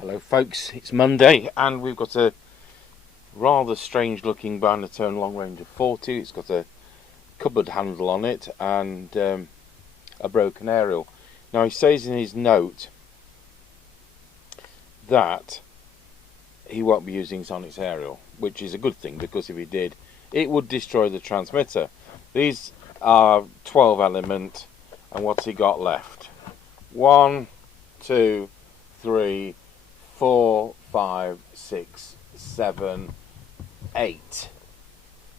Hello folks, it's Monday and we've got a rather strange looking Binatone Long Ranger 40. It's got a cupboard handle on it and a broken aerial. Now he says in his note that he won't be using Sonic's aerial, which is a good thing because if he did, it would destroy the transmitter. These are 12 element, and what's he got left? 1, 2, 3, 4, 5, 6, 7, 8. So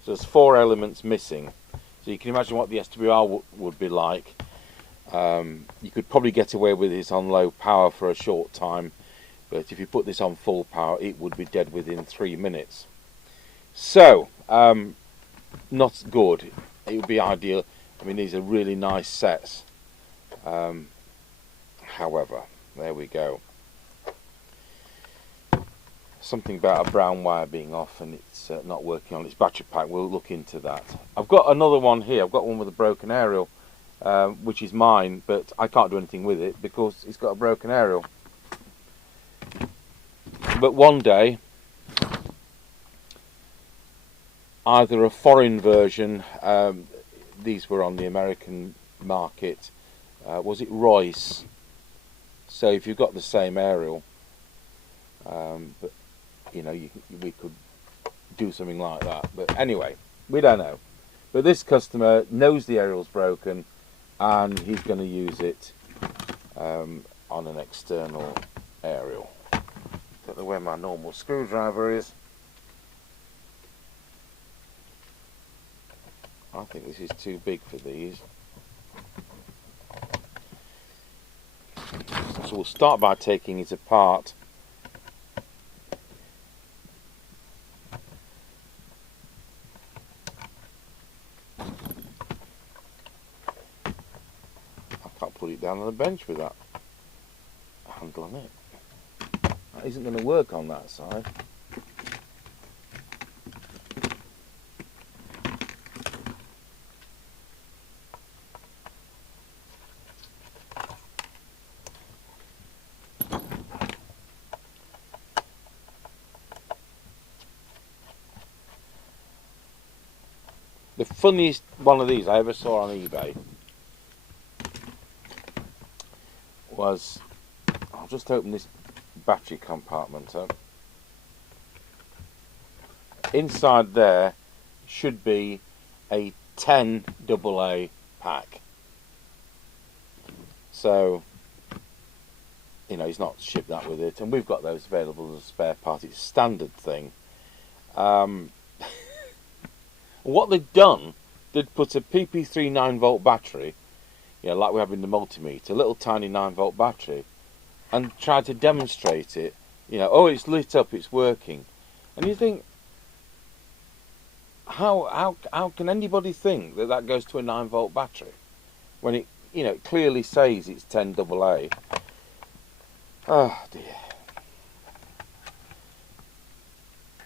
there's 4 elements missing. So you can imagine what the SWR would be like. You could probably get away with this on low power for a short time, but if you put this on full power, it would be dead within 3 minutes. So, not good. It would be ideal. I mean, these are really nice sets. However, there we go. Something about a brown wire being off and it's not working on its battery pack. We'll look into that. I've got another one here. I've got one with a broken aerial, which is mine, but I can't do anything with it because it's got a broken aerial. But one day, either a foreign version, these were on the American market, was it Royce? So if you've got the same aerial, but you know, we could do something like that. But anyway, we don't know. But this customer knows the aerial's broken and he's going to use it on an external aerial. Don't know where my normal screwdriver is. I think this is too big for these. So we'll start by taking it apart. I can't put it down on the bench with that handle on it. That isn't going to work on that side. The funniest one of these I ever saw on eBay was, I'll just open this battery compartment up. Inside there should be a 10 AA pack. So, you know, he's not shipped that with it, and we've got those available as a spare part. It's a standard thing. What they've done, they'd put a PP3 9-volt battery, you know, like we have in the multimeter, a little tiny 9-volt battery, and tried to demonstrate it. You know, oh, it's lit up, it's working. And you think, how can anybody think that that goes to a 9-volt battery when it, you know, it clearly says it's 10 AA? Oh dear.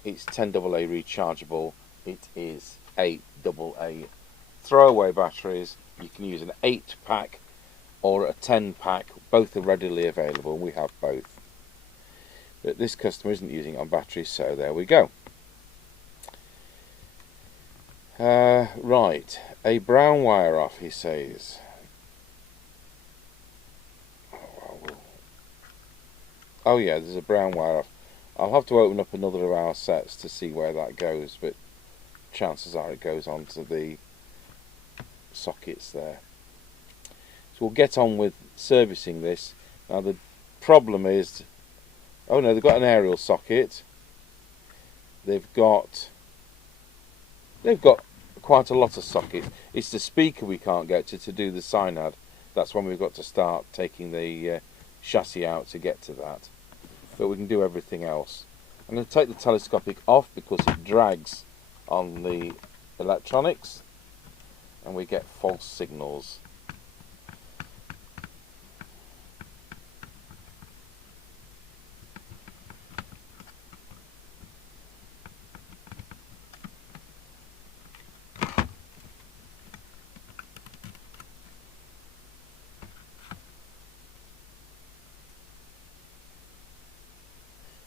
It's 10 AA rechargeable. It is 8 AA throwaway batteries. You can use an 8-pack or a 10-pack. Both are readily available, and we have both. But this customer isn't using it on batteries, so there we go. Right, a brown wire off, he says. Oh yeah, there's a brown wire off. I'll have to open up another of our sets to see where that goes, but chances are it goes onto the sockets there. So we'll get on with servicing this. Now the problem is, oh no, they've got an aerial socket. They've got quite a lot of sockets. It's the speaker we can't get to do the synad. That's when we've got to start taking the chassis out to get to that. But we can do everything else. I'm going to take the telescopic off because it drags on the electronics and we get false signals.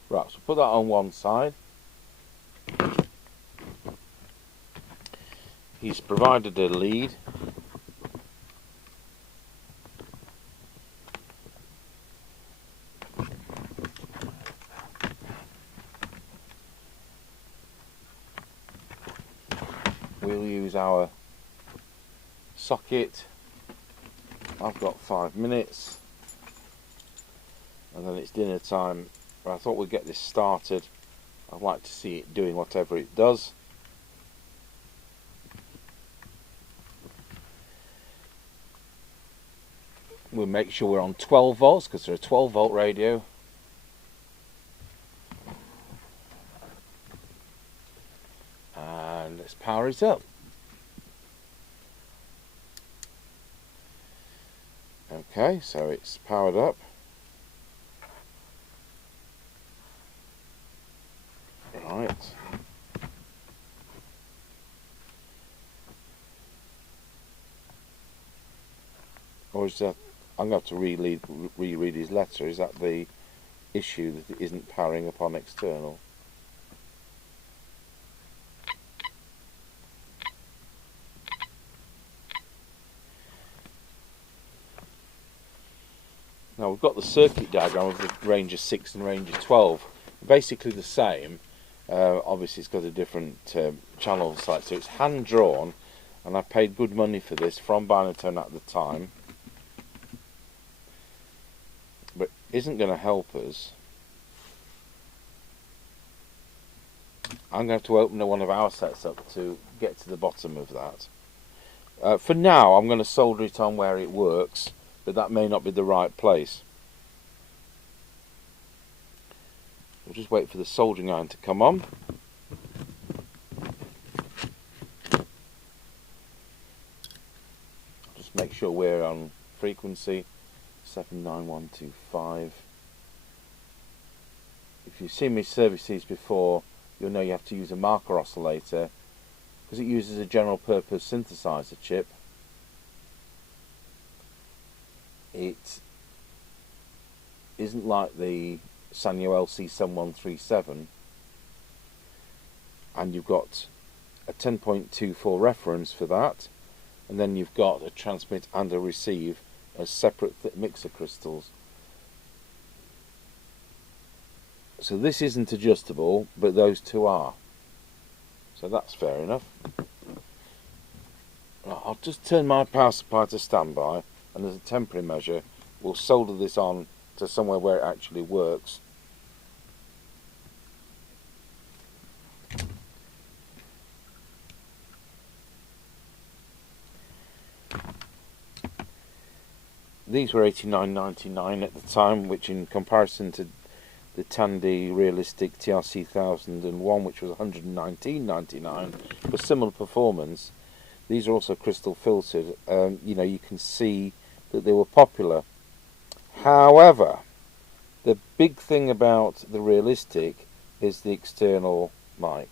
Right, so put that on one side. He's provided a lead. We'll use our socket. I've got 5 minutes and then it's dinner time. But I thought we'd get this started. I'd like to see it doing whatever it does. We'll make sure we're on 12 volts because they're a 12 volt radio. And let's power it up. Okay, so it's powered up. Right. Or is that, I'm going to have to reread his letter. Is that the issue, that it isn't powering up on external? Now we've got the circuit diagram of the Ranger 6 and Ranger 12. Basically the same. Obviously it's got a different channel site, so it's hand drawn, and I paid good money for this from Binatone at the time. But isn't going to help us. I'm going to have to open one of our sets up to get to the bottom of that. For now I'm going to solder it on where it works, but that may not be the right place. We'll just wait for the soldering iron to come on. Just make sure we're on frequency 79125. If you've seen me service these before, you'll know you have to use a marker oscillator because it uses a general purpose synthesizer chip. It isn't like the Sanyo LC7137, and you've got a 10.24 reference for that, and then you've got a transmit and a receive as separate mixer crystals. So this isn't adjustable, but those two are. So that's fair enough. I'll just turn my power supply to standby, and as a temporary measure we'll solder this on to somewhere where it actually works. These were $89.99 at the time, which in comparison to the Tandy Realistic TRC 1001, which was $119.99 for similar performance. These are also crystal filtered. You know, you can see that they were popular. However, the big thing about the Realistic is the external mic.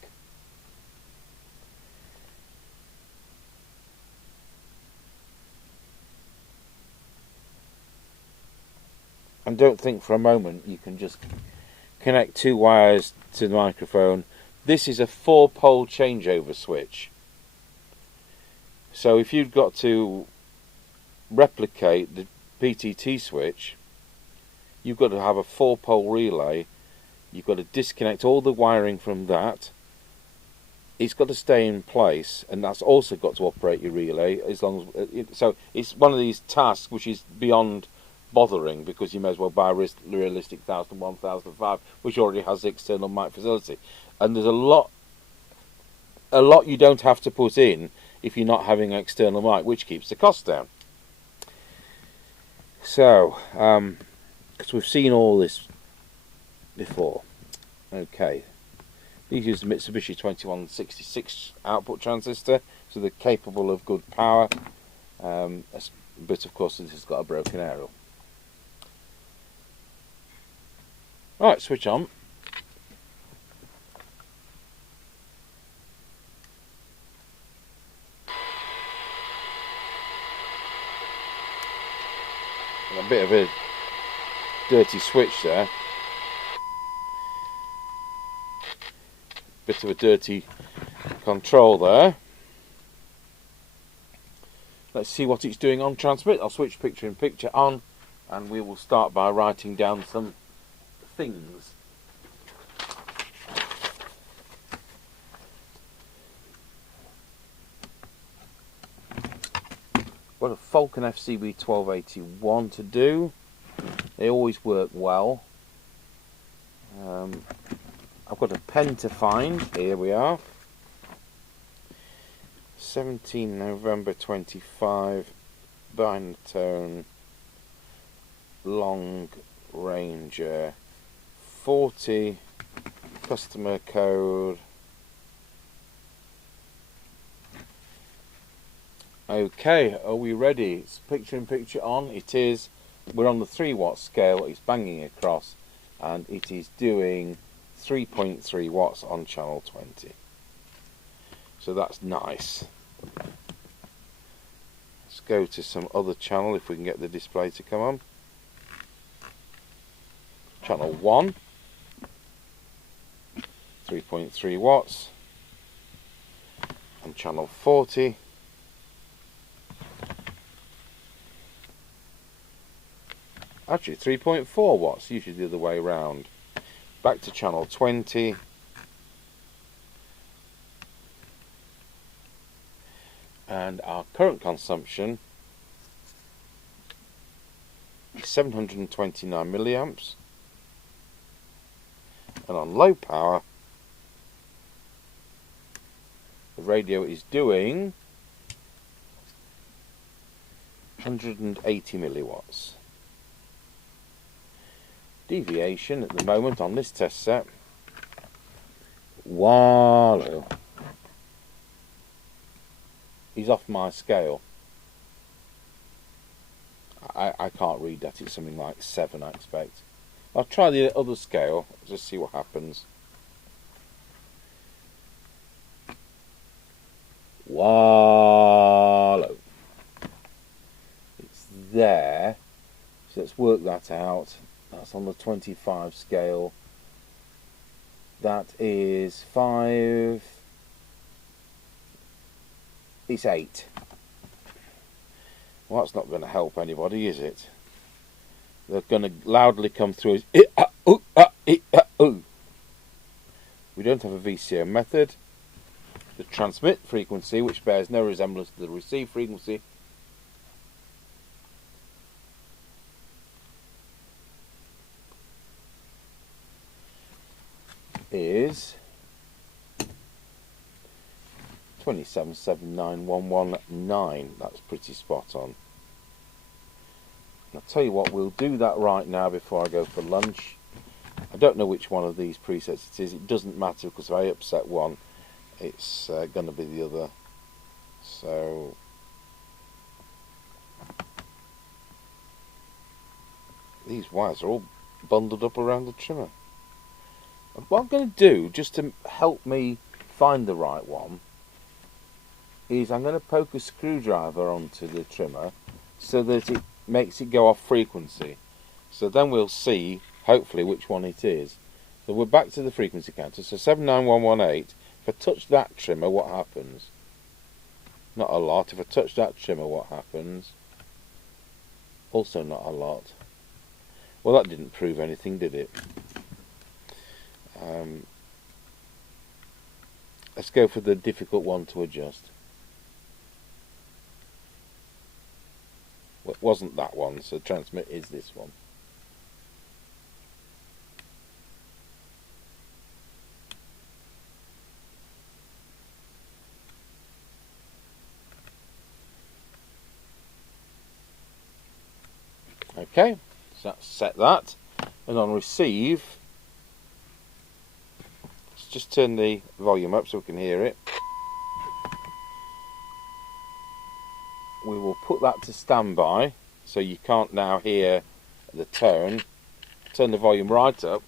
And don't think for a moment you can just connect two wires to the microphone. This is a 4-pole changeover switch. So if you've got to replicate the PTT switch, you've got to have a 4-pole relay. You've got to disconnect all the wiring from that. It's got to stay in place, and that's also got to operate your relay as long as so it's one of these tasks which is beyond bothering, because you may as well buy a Realistic 1001, 1005, which already has the external mic facility. And there's a lot you don't have to put in if you're not having an external mic, which keeps the cost down. So, because we've seen all this before. Okay, these use the Mitsubishi 2166 output transistor, so they're capable of good power, but of course this has got a broken aerial. Right, switch on. A bit of a dirty switch there. Bit of a dirty control there. Let's see what it's doing on transmit. I'll switch picture in picture on, and we will start by writing down some things. Got a Falcon FCB 1281 to do. They always work well. I've got a pen to find. Here we are. 17 November 25, Binatone Long Ranger 40, customer code. Okay, are we ready? It's picture in picture on. It is. We're on the 3 watt scale. It's banging across, and it is doing 3.3 watts on channel 20. So that's nice. Let's go to some other channel if we can get the display to come on. Channel 1, 3.3 watts. And channel 40, actually 3.4 watts, usually the other way around. Back to channel 20. And our current consumption is 729 milliamps. And on low power, the radio is doing 180 milliwatts. Deviation at the moment on this test set, wallow, he's off my scale. I can't read that. It's something like 7, I expect. I'll try the other scale, just see what happens. Wallow. It's there. So let's work that out. That's on the 25 scale. That is 5. It's 8. Well, that's not going to help anybody, is it? They're going to loudly come through as We don't have a VCO method. The transmit frequency, which bears no resemblance to the receive frequency, is 2779119. That's pretty spot on. I'll tell you what, we'll do that right now before I go for lunch. I don't know which one of these presets it is. It doesn't matter, because if I upset one, it's going to be the other. So these wires are all bundled up around the trimmer. And what I'm going to do, just to help me find the right one, is I'm going to poke a screwdriver onto the trimmer so that it makes it go off frequency. So then we'll see, hopefully, which one it is. So we're back to the frequency counter. So 79118. If I touch that trimmer, what happens? Not a lot. If I touch that trimmer, what happens? Also not a lot. Well, that didn't prove anything, did it? Let's go for the difficult one to adjust. Well, it wasn't that one, so transmit is this one. Okay, so that's set that. And on receive, let's just turn the volume up so we can hear it. We will put that to standby, so you can't now hear the tone. Turn the volume right up.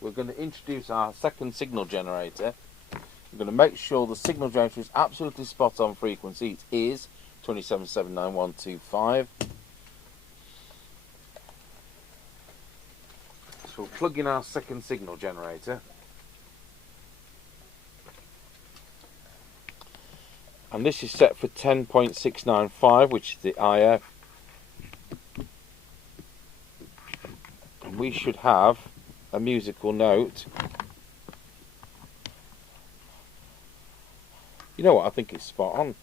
We're going to introduce our second signal generator. We're going to make sure the signal generator is absolutely spot on frequency. It is 2779125. So we'll plug in our second signal generator. And this is set for 10.695, which is the IF. And we should have a musical note. You know what, I think it's spot on.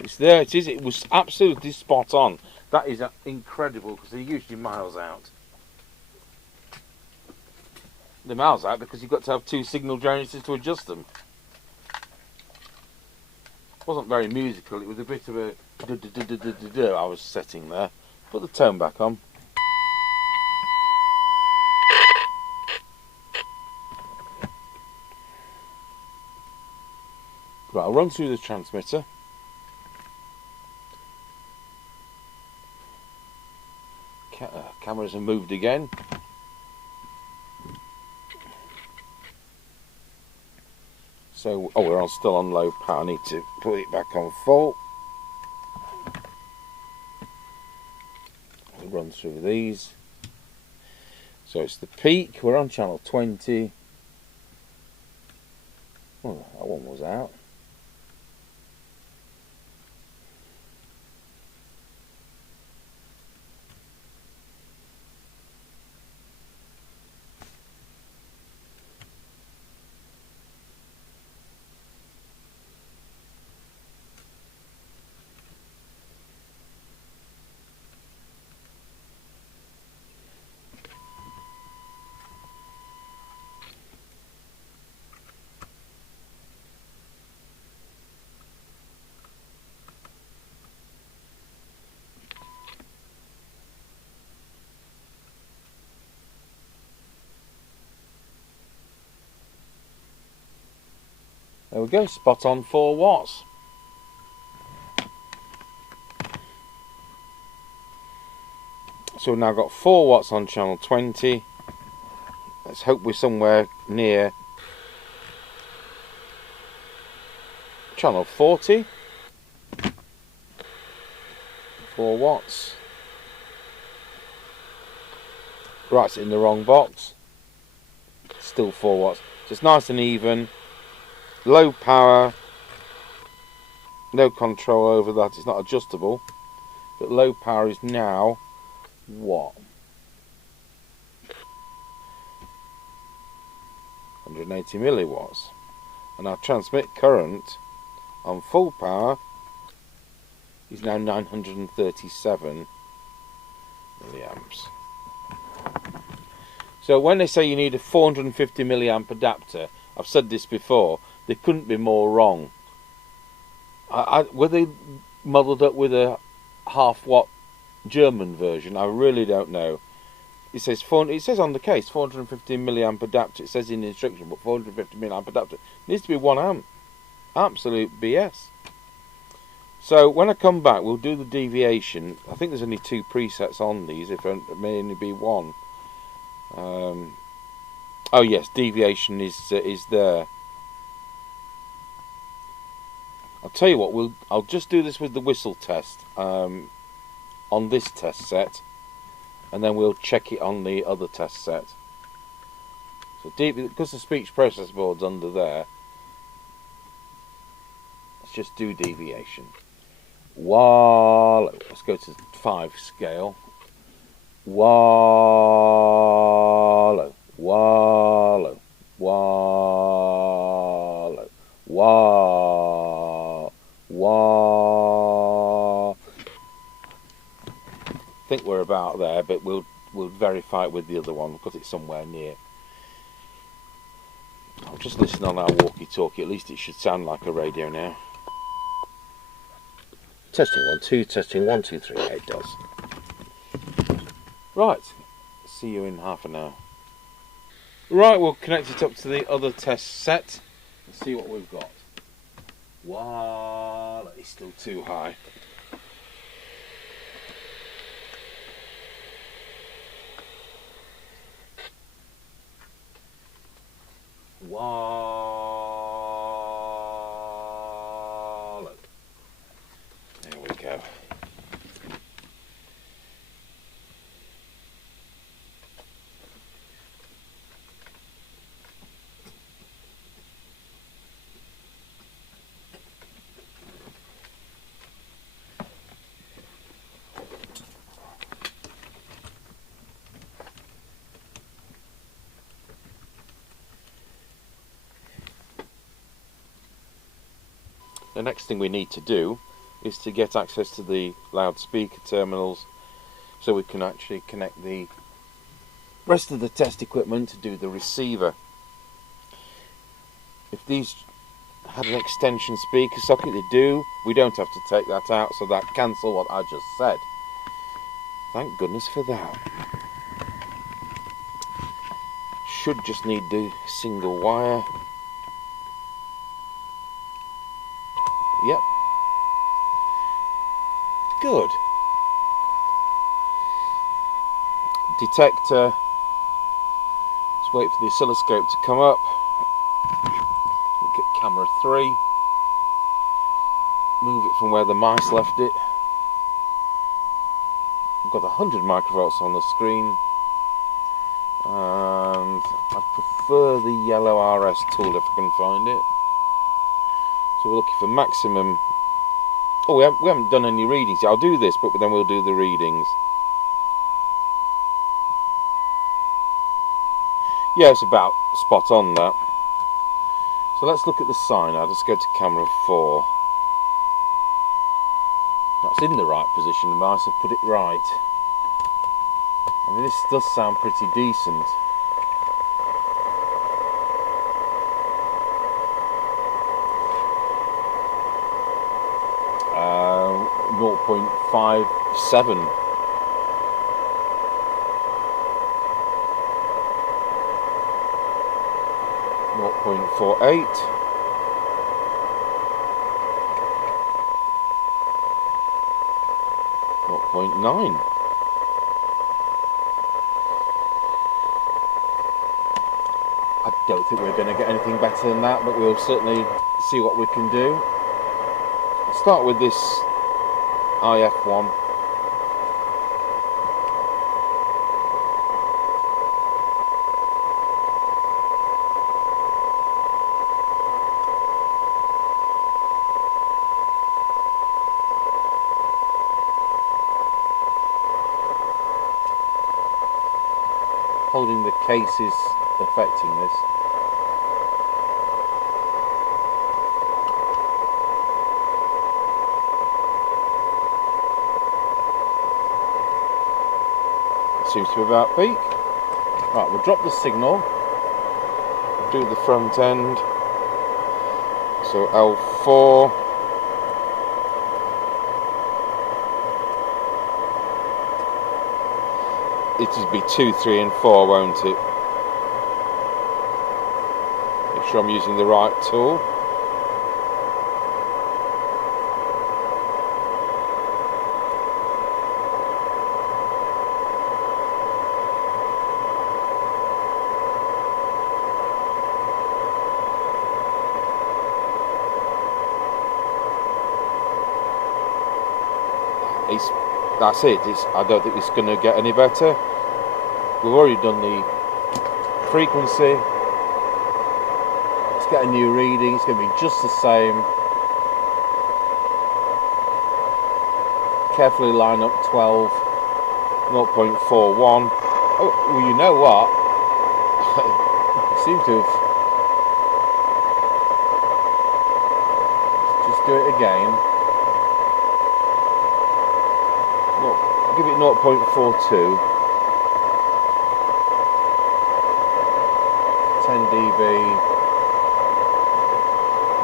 It's there, it is. It was absolutely spot on. That is incredible because they're usually miles out. They're miles out because you've got to have two signal generators to adjust them. It wasn't very musical, it was a bit of a I was setting there. Put the tone back on. Right, I'll run through the transmitter. Cameras have moved again. So, oh, we're still on low power. I need to put it back on full. We'll run through these. So it's the peak. We're on channel 20. Oh, that one was out. There we go, spot on 4 watts. So we've now got 4 watts on channel 20. Let's hope we're somewhere near channel 40. 4 watts. Right, it's in the wrong box. Still 4 watts. So it's nice and even. Low power, no control over that, it's not adjustable, but low power is now what? 180 milliwatts, and our transmit current on full power is now 937 milliamps. So when they say you need a 450 milliamp adapter, I've said this before, they couldn't be more wrong. Were they muddled up with a half-watt German version? I really don't know. It says on the case 450 milliamp adapter. It says in the instruction, but 450 milliamp adapter it needs to be 1 amp. Absolute BS. So when I come back, we'll do the deviation. I think there's only 2 presets on these. If it may only be 1. Oh yes, deviation is there. I'll tell you what, I'll just do this with the whistle test on this test set, and then we'll check it on the other test set. So because the speech processor board's under there, let's just do deviation. Wallow. Let's go to 5 scale. Wallow, wallow, wallow, wallow, wallow. I think we're about there, but we'll verify it with the other one because it's somewhere near. I'll just listen on our walkie-talkie. At least it should sound like a radio now. Testing 1 2, testing 1 2 3. It does. Right, see you in half an hour. Right, we'll connect it up to the other test set and see what we've got. Wow, it's still too high. Wow. There we go. The next thing we need to do is to get access to the loudspeaker terminals so we can actually connect the rest of the test equipment to do the receiver. If these had an extension speaker socket, they do. We don't have to take that out, so that cancels what I just said. Thank goodness for that. Should just need the single wire. Yep. Good. Detector. Let's wait for the oscilloscope to come up. Look at camera 3. Move it from where the mice left it. I've got 100 microvolts on the screen. And I prefer the yellow RS tool if I can find it. So we're looking for maximum. Oh, we haven't done any readings yet. I'll do this, but then we'll do the readings. Yeah, it's about spot on that. So let's look at the sign. I'll just go to camera 4. That's in the right position. The mice have put it right. I mean, this does sound pretty decent. Uh, 0.57. .48. 0.9. I don't think we're going to get anything better than that, but we'll certainly see what we can do. I'll start with this IF1. Holding the case is affecting this. Seems to be about peak. Right, we'll drop the signal. Do the front end. So L4. It'll be 2, 3 and 4, won't it? Make sure I'm using the right tool. That's it. I don't think it's going to get any better. We've already done the frequency. Let's get a new reading. It's going to be just the same. Carefully line up 12, 0.41. Oh, well, you know what? I seem to have. Just do it again. Give it 0.42. 10 dB.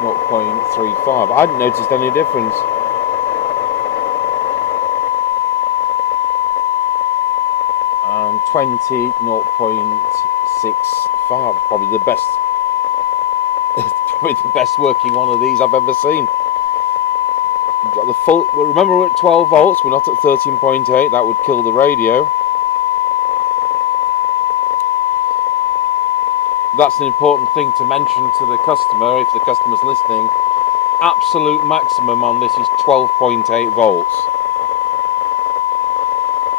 0.35. I hadn't noticed any difference. And 0.65, probably the best, probably the best working one of these I've ever seen. Got the full. Remember, we're at 12 volts. We're not at 13.8. That would kill the radio. That's an important thing to mention to the customer if the customer's listening. Absolute maximum on this is 12.8 volts.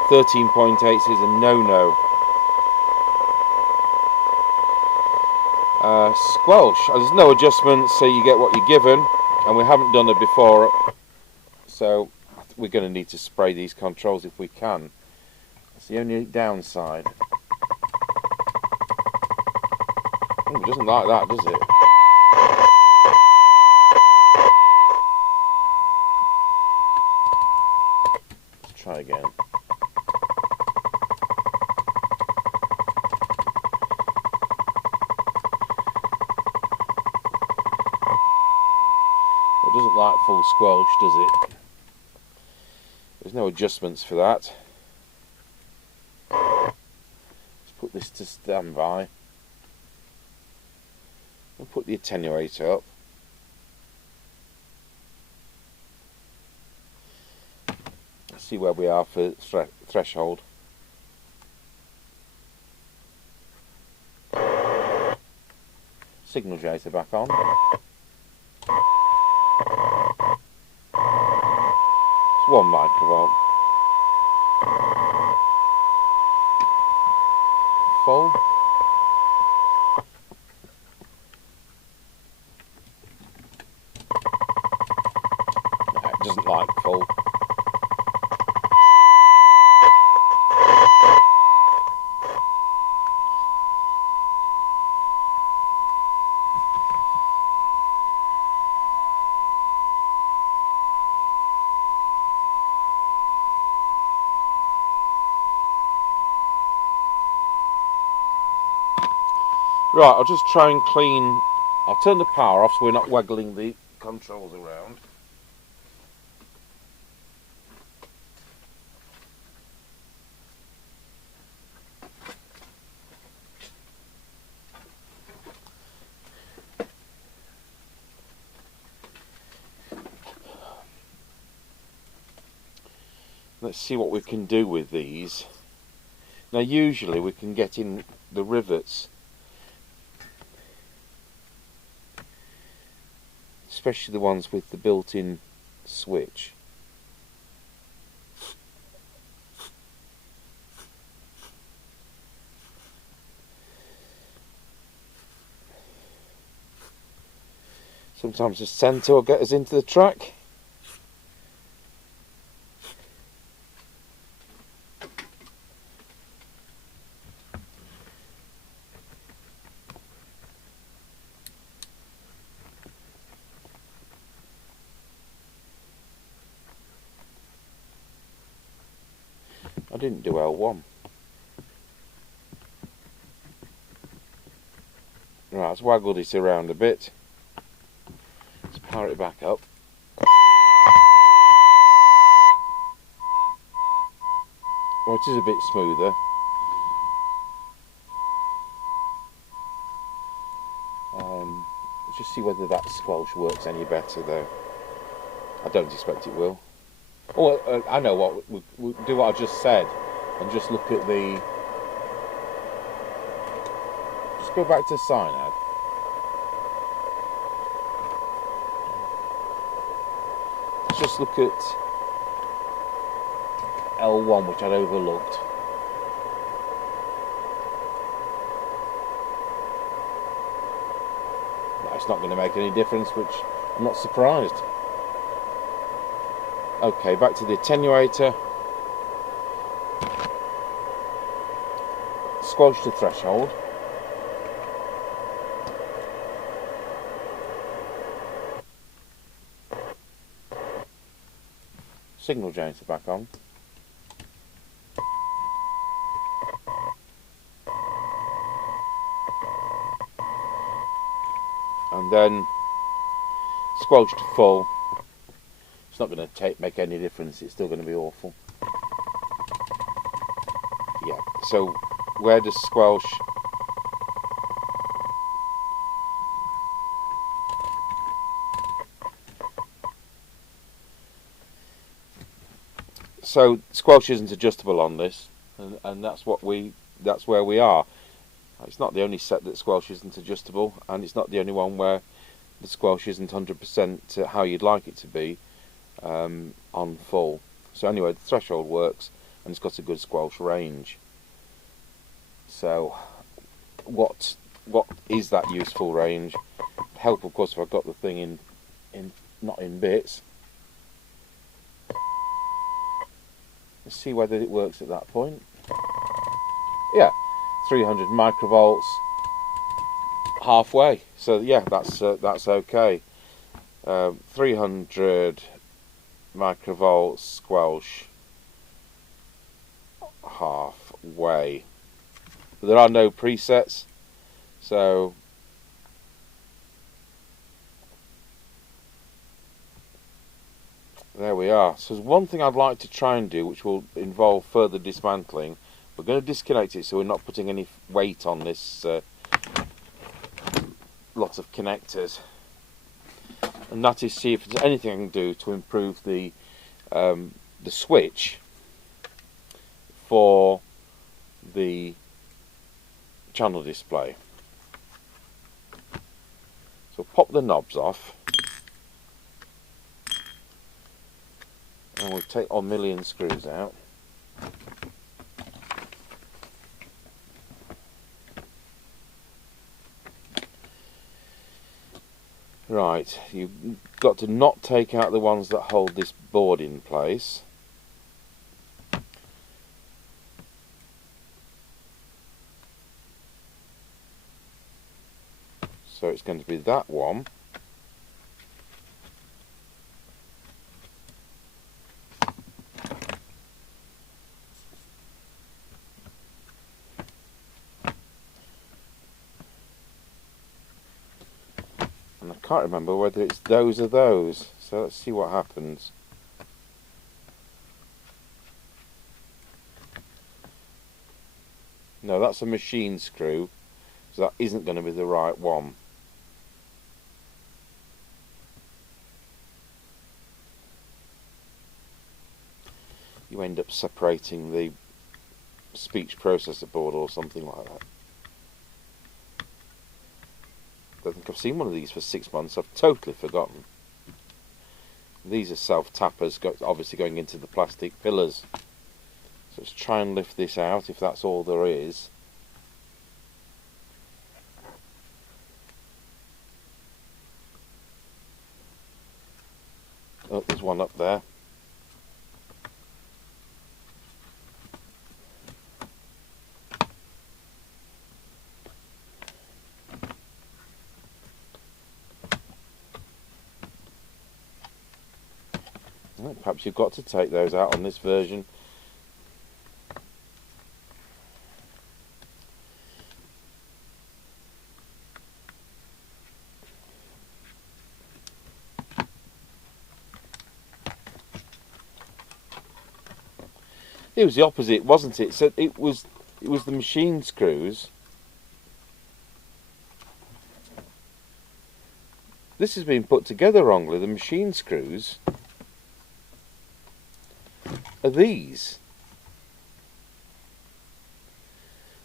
13.8 is a no-no. Squelch. There's no adjustments, so you get what you're given, and we haven't done it before, so we're going to need to spray these controls if we can. That's the only downside. It doesn't like that, does it? Let's try again. It doesn't like full squelch, does it? There's no adjustments for that. Let's put this to standby. We'll put the attenuator up. Let's see where we are for threshold. Signal generator back on. It's 1 microvolt. Full. No, it doesn't like full. Right, I'll just try and clean. I'll turn the power off so we're not waggling the controls around. Let's see what we can do with these. Now usually we can get in the rivets, especially the ones with the built-in switch. Sometimes the centre will get us into the track. I didn't do L1. Right, let's waggle this around a bit. Let's power it back up. Well, it is a bit smoother. Let's just see whether that squelch works any better though. I don't expect it will. Oh, I know what, we'll do what I just said and just look at the... Just go back to cyanide. Let's just look at L1, which I'd overlooked. No, it's not going to make any difference, which I'm not surprised. Okay, back to the attenuator. Squelch to threshold. Signal generator back on. And then squelch to full. It's not going to make any difference, it's still going to be awful. Yeah, So where does Squelch... So Squelch isn't adjustable on this, and that's where we are. It's not the only set that Squelch isn't adjustable, and it's not the only one where the Squelch isn't 100% how you'd like it to be on full. So anyway, the threshold works, and it's got a good Squelch range. So what is that useful range? Help, of course, if I've got the thing in not in bits. Let's see whether it works at that point. Yeah, 300 microvolts halfway. So yeah, that's okay. 300 microvolts Squelch halfway. There are no presets, so there we are. So there's one thing I'd like to try and do, which will involve further dismantling. We're going to disconnect it so we're not putting any weight on this lot of connectors, and that is see if there's anything I can do to improve the switch for the channel display. So pop the knobs off, and we'll take our million screws out. Right, you've got to not take out the ones that hold this board in place. So it's going to be that one. And I can't remember whether it's those or those. So let's see what happens. No, that's a machine screw. So that isn't going to be the right one. You end up separating the speech processor board or something like that. I don't think I've seen one of these for 6 months. I've totally forgotten. These are self-tappers, obviously going into the plastic pillars. So let's try and lift this out if that's all there is. Oh, there's one up there. Well, perhaps you've got to take those out on this version. It was the opposite, wasn't it? So it was the machine screws. This has been put together wrongly. The machine screws are these.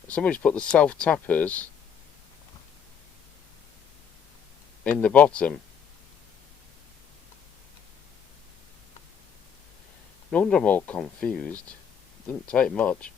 Somebody's put the self-tappers in the bottom. No wonder I'm all confused. Didn't take much.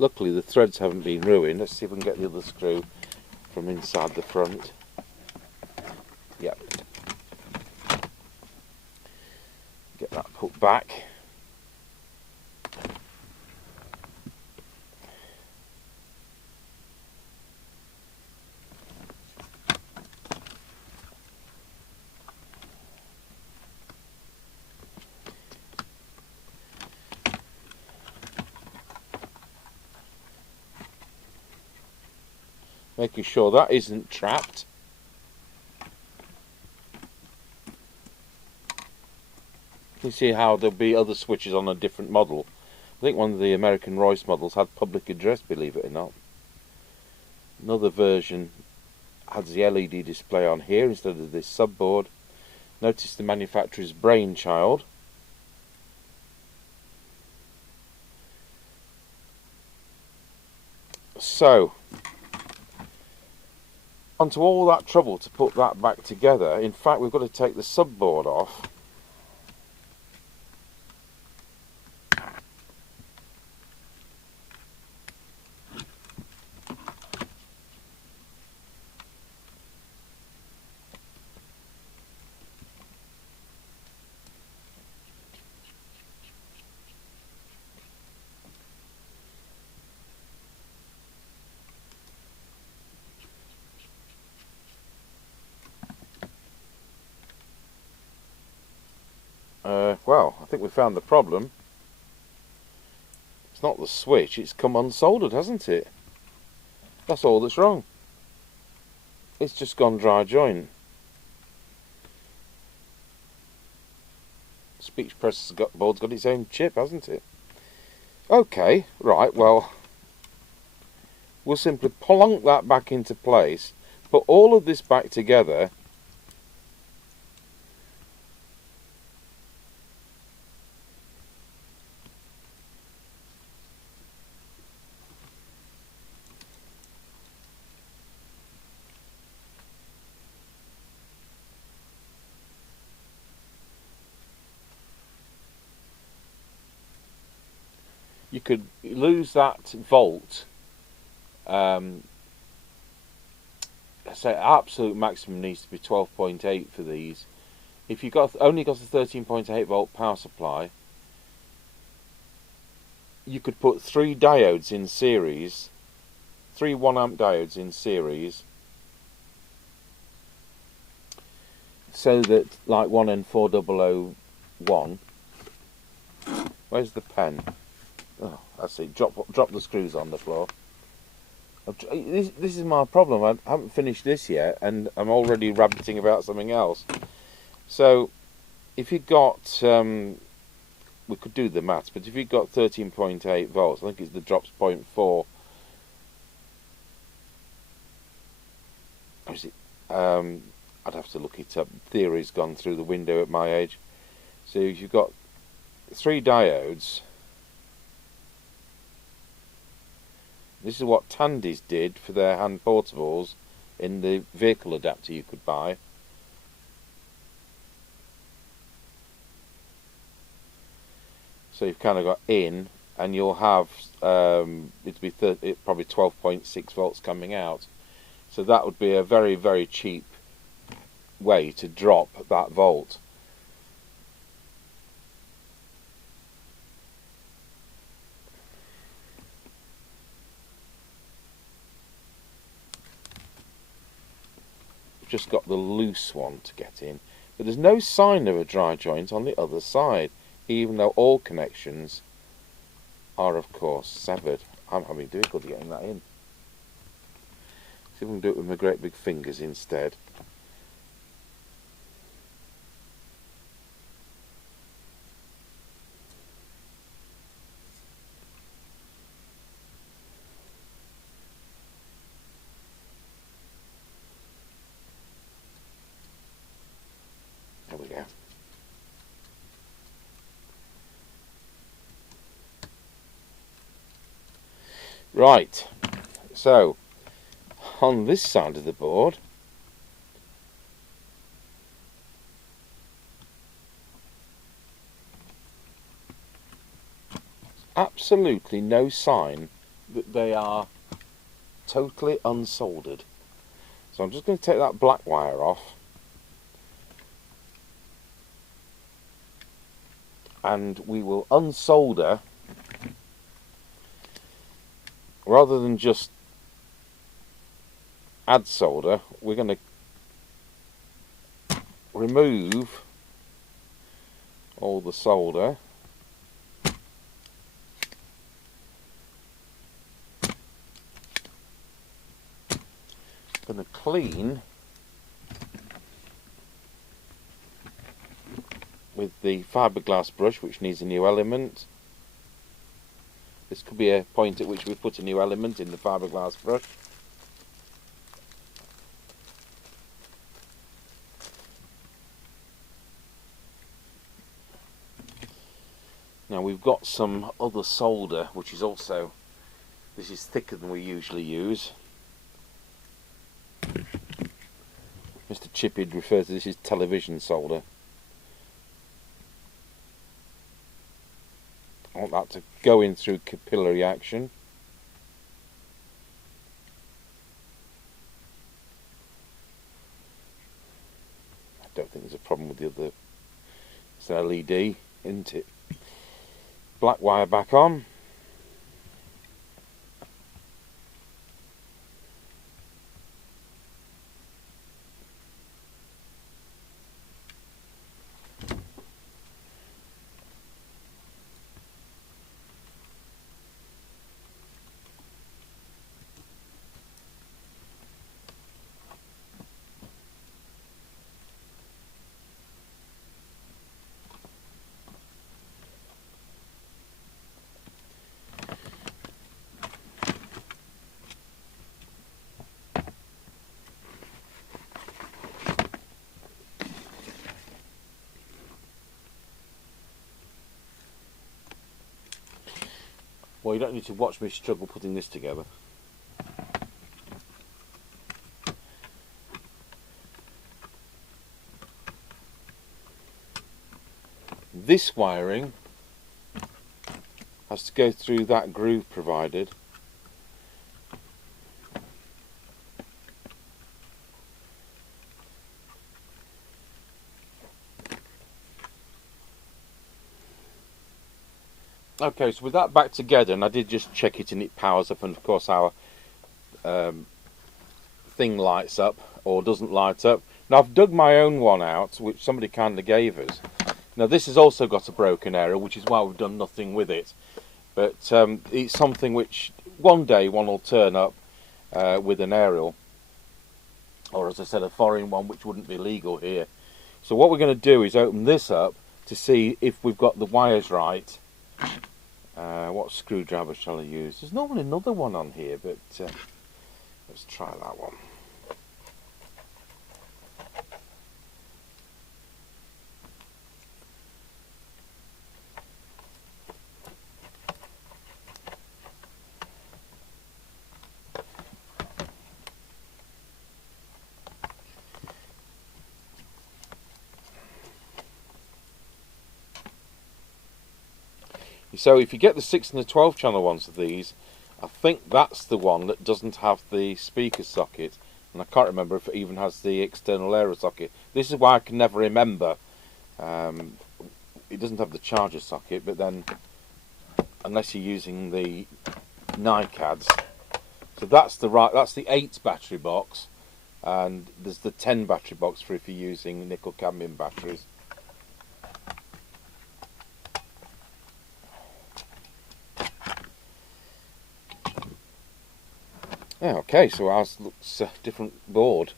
Luckily the threads haven't been ruined. Let's see if we can get the other screw from inside the front. Yep. Get that put back. Making sure that isn't trapped. You see how there'll be other switches on a different model. I think one of the American Royce models had public address, believe it or not. Another version has the LED display on here instead of this subboard. Notice the manufacturer's brainchild. So, onto all that trouble to put that back together. In fact, we've got to take the subboard off. Well, I think we found the problem. It's not the switch, it's come unsoldered, hasn't it? That's all that's wrong. It's just gone dry joint. Speech press board's got its own chip, hasn't it? Okay, right, well, we'll simply plonk that back into place, put all of this back together. You could lose that volt. Say absolute maximum needs to be 12.8 for these. If you only got a 13.8 volt power supply, you could put 3 diodes in series, 3 1 amp diodes in series, so that like 1N4001. Where's the pen? Oh, that's it. Drop the screws on the floor. This is my problem. I haven't finished this yet, and I'm already rabbiting about something else. So, if you've got, we could do the maths, but if you've got 13.8 volts, I think it's the drops 0.4. Or is it? I'd have to look it up. Theory's gone through the window at my age. So if you've got 3 diodes. This is what Tandy's did for their hand portables in the vehicle adapter you could buy. So you've kind of got in, and you'll have it'd be probably 12.6 volts coming out. So that would be a very, very cheap way to drop that volt. Just got the loose one to get in, but there's no sign of a dry joint on the other side, even though all connections are of course severed. I'm having difficulty getting that in. See if we can do it with my great big fingers instead. There we go. Right, so on this side of the board, absolutely no sign that they are totally unsoldered. So I'm just going to take that black wire off, and we will unsolder, rather than just add solder. We're going to remove all the solder, going to clean with the fiberglass brush, which needs a new element. This could be a point at which we put a new element in the fiberglass brush. Now we've got some other solder, which is also, this is thicker than we usually use. Mr. Chippy refers to this as television solder. I want that to go in through capillary action. I don't think there's a problem with the other. It's an LED, isn't it? Black wire back on. Well, you don't need to watch me struggle putting this together. This wiring has to go through that groove provided. Okay, so with that back together, and I did just check it and it powers up, and of course our thing lights up, or doesn't light up. Now I've dug my own one out, which somebody kindly gave us. Now this has also got a broken area, which is why we've done nothing with it. But it's something which one day one will turn up with an aerial, or as I said, a foreign one, which wouldn't be legal here. So what we're going to do is open this up to see if we've got the wires right. What screwdriver shall I use? There's normally another one on here, but let's try that one. So if you get the 6 and the 12 channel ones of these, I think that's the one that doesn't have the speaker socket, and I can't remember if it even has the external aero socket. This is why I can never remember. It doesn't have the charger socket, but then unless you're using the NiCads, so that's the 8 battery box, and there's the 10 battery box for if you're using nickel cadmium batteries. Yeah, okay, so ours looks a different board.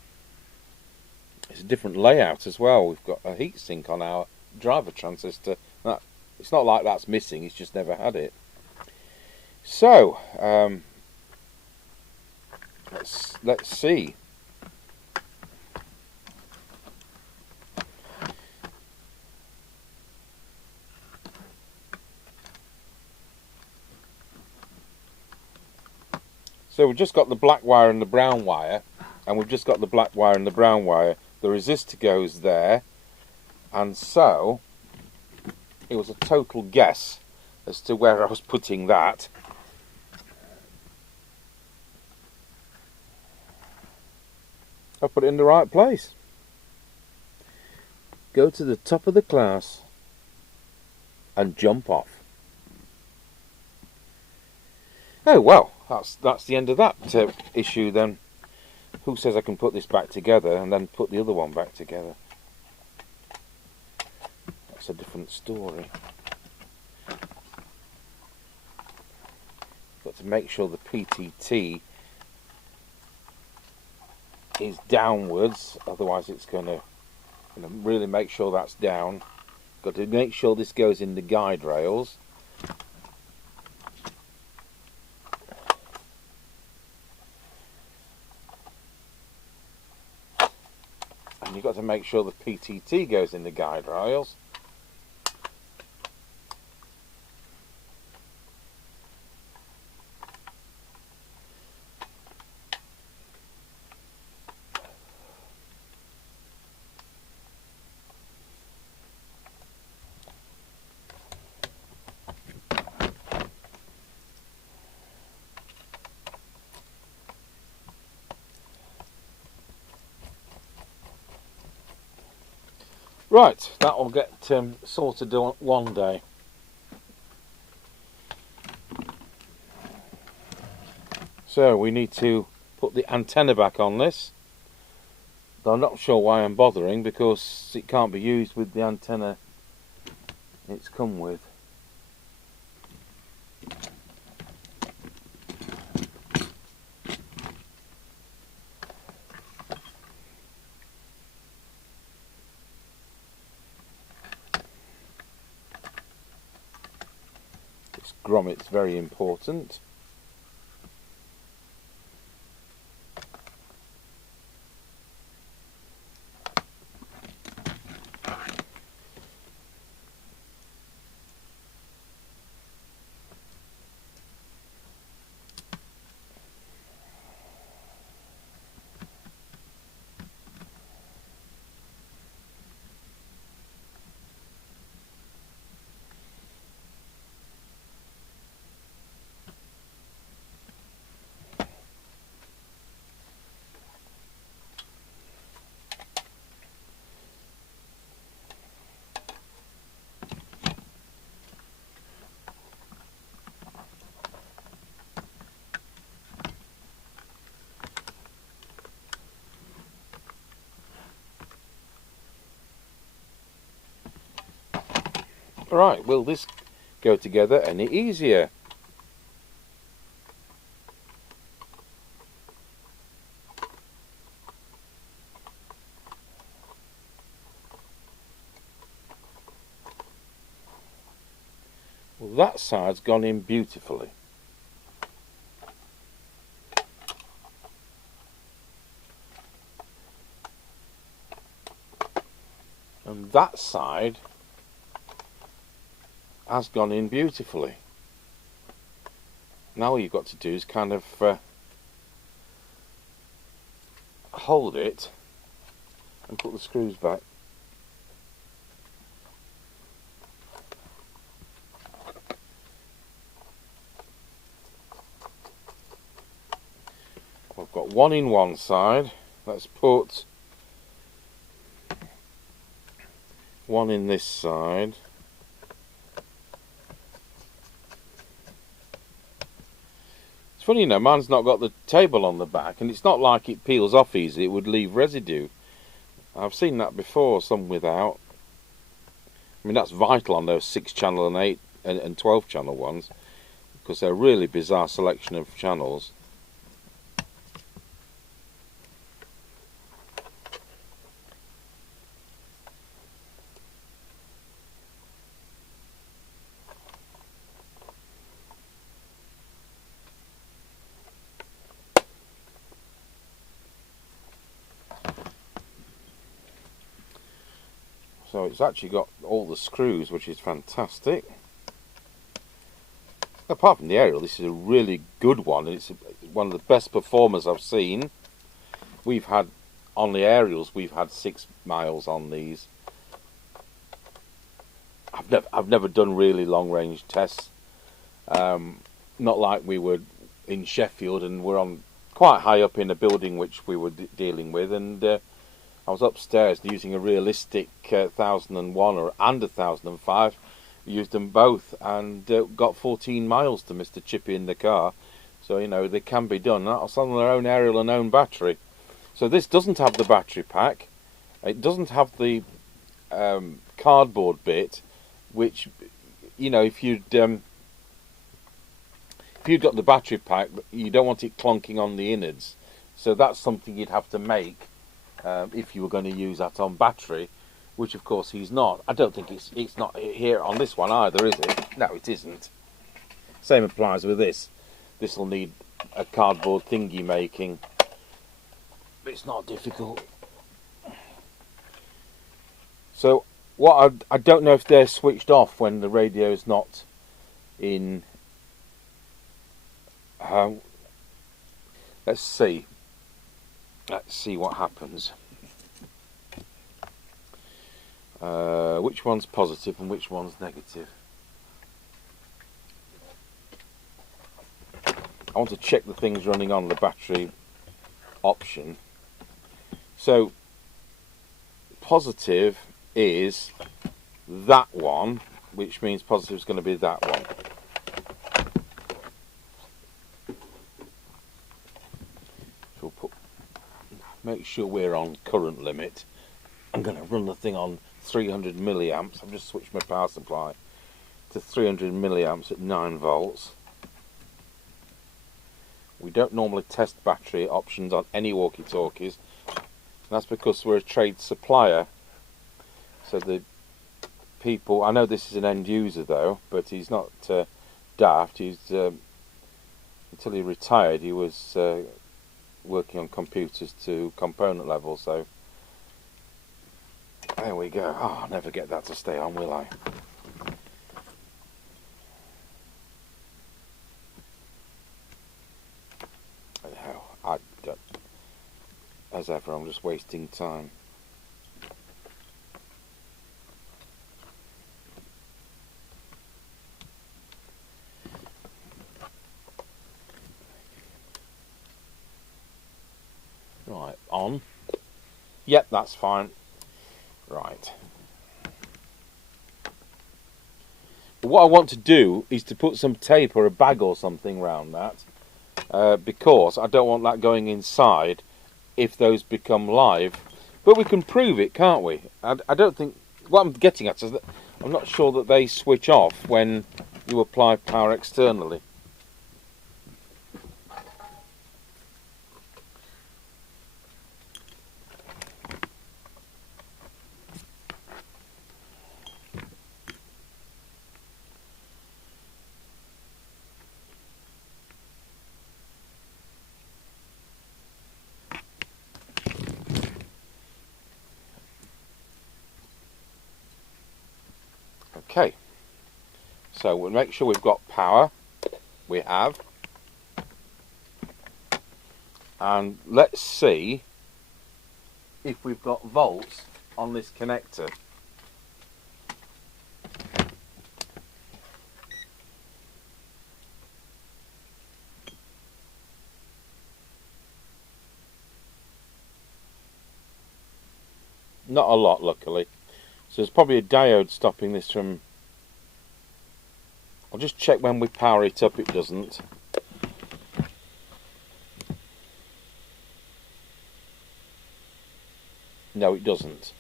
It's a different layout as well. We've got a heatsink on our driver transistor. It's not like that's missing, it's just never had it. So, let's see. So we've just got the black wire and the brown wire, and we've just got the black wire and the brown wire. The resistor goes there, and so it was a total guess as to where I was putting that. I put it in the right place. Go to the top of the class and jump off. Oh well, that's the end of that issue then. Who says I can put this back together and then put the other one back together? That's a different story. Got to make sure the PTT is downwards, otherwise it's going to really make sure that's down. Got to make sure this goes in the guide rails. And you've got to make sure the PTT goes in the guide rails. Right, that will get sorted one day. So we need to put the antenna back on this. I'm not sure why I'm bothering, because it can't be used with the antenna it's come with. This grommet's very important. Right, will this go together any easier? Well, that side's gone in beautifully. And that side has gone in beautifully. Now all you've got to do is kind of hold it and put the screws back. I've got one in one side. Let's put one in this side. It's funny, mine's not got the table on the back, and it's not like it peels off easy. It would leave residue. I've seen that before, some without. I mean, that's vital on those 6-channel and 8 and 12-channel ones, because they're a really bizarre selection of channels. So it's actually got all the screws, which is fantastic. Apart from the aerial, this is a really good one. It's one of the best performers I've seen. We've had, on the aerials, we've had 6 miles on these. I've never done really long range tests. Not like we were in Sheffield and we're on quite high up in a building which we were dealing with, and I was upstairs using a realistic 1001 and 1005. We used them both and got 14 miles to Mr. Chippy in the car. So, you know, they can be done. That's on their own aerial and own battery. So this doesn't have the battery pack. It doesn't have the cardboard bit, which, you know, if you'd got the battery pack, you don't want it clonking on the innards. So that's something you'd have to make if you were going to use that on battery, which of course he's not. I don't think it's not here on this one either, is it? No, it isn't. Same applies with this. This will need a cardboard thingy making, but it's not difficult. So what I don't know if they're switched off when the radio's not in. Let's see what happens. Which one's positive and which one's negative? I want to check the things running on the battery option. So positive is that one, which means positive is going to be that one. So we'll make sure we're on current limit. I'm going to run the thing on 300 milliamps. I've just switched my power supply to 300 milliamps at 9 volts. We don't normally test battery options on any walkie-talkies. That's because we're a trade supplier. So the people, I know this is an end user though, but he's not daft. He's until he retired, he was working on computers to component level. So there we go. Oh, I'll never get that to stay on, will I? No, I don't. As ever, I'm just wasting time. Right, on. Yep, that's fine. Right. But what I want to do is to put some tape or a bag or something around that, because I don't want that going inside if those become live. But we can prove it, can't we? I don't think... What I'm getting at is that I'm not sure that they switch off when you apply power externally. Okay, so we'll make sure we've got power. We have. And let's see if we've got volts on this connector. Not a lot, luckily. So there's probably a diode stopping this from... I'll just check when we power it up, it doesn't. No, it doesn't.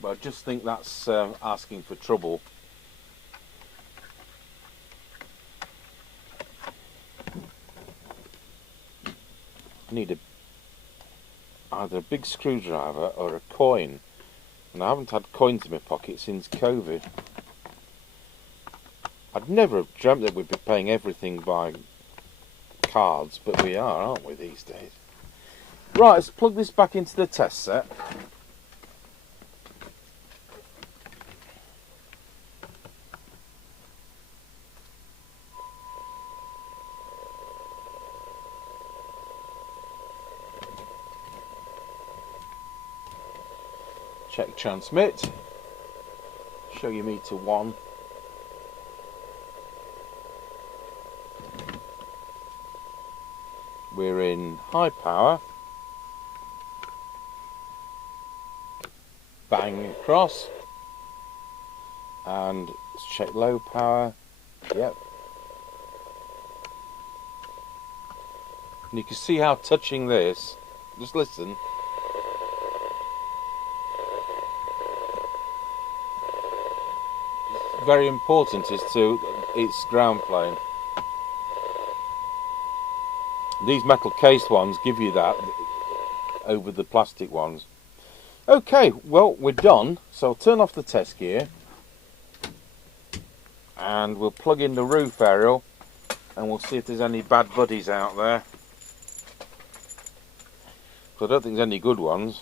But I just think that's asking for trouble. I need either a big screwdriver or a coin, and I haven't had coins in my pocket since COVID. I'd never have dreamt that we'd be paying everything by cards, but we are, aren't we, these days? Right, let's plug this back into the test set. Check transmit. Show your meter 1. We're in high power. Bang across. And let's check low power. Yep. And you can see how touching this, just listen. Very important is to its ground plane. These metal cased ones give you that over the plastic ones. Okay, well, we're done, so I'll turn off the test gear and we'll plug in the roof aerial and we'll see if there's any bad buddies out there. I don't think there's any good ones.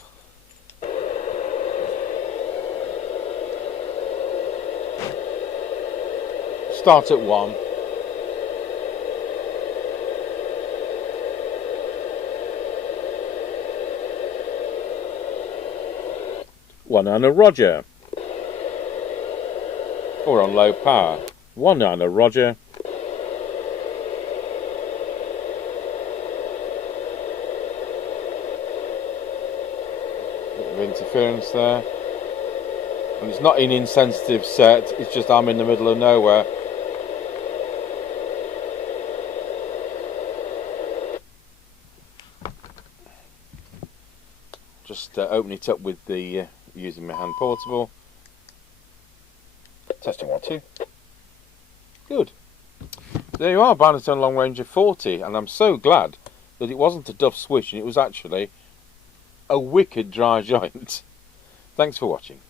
Start at 1. One and a Roger. Or on low power. One and a Roger. Bit of interference there. And it's not an insensitive set, it's just I'm in the middle of nowhere. Just open it up with the using my hand portable. Testing 1, 2. Good. There you are, Binatone Long Ranger 40, and I'm so glad that it wasn't a duff swish and it was actually a wicked dry joint. Thanks for watching.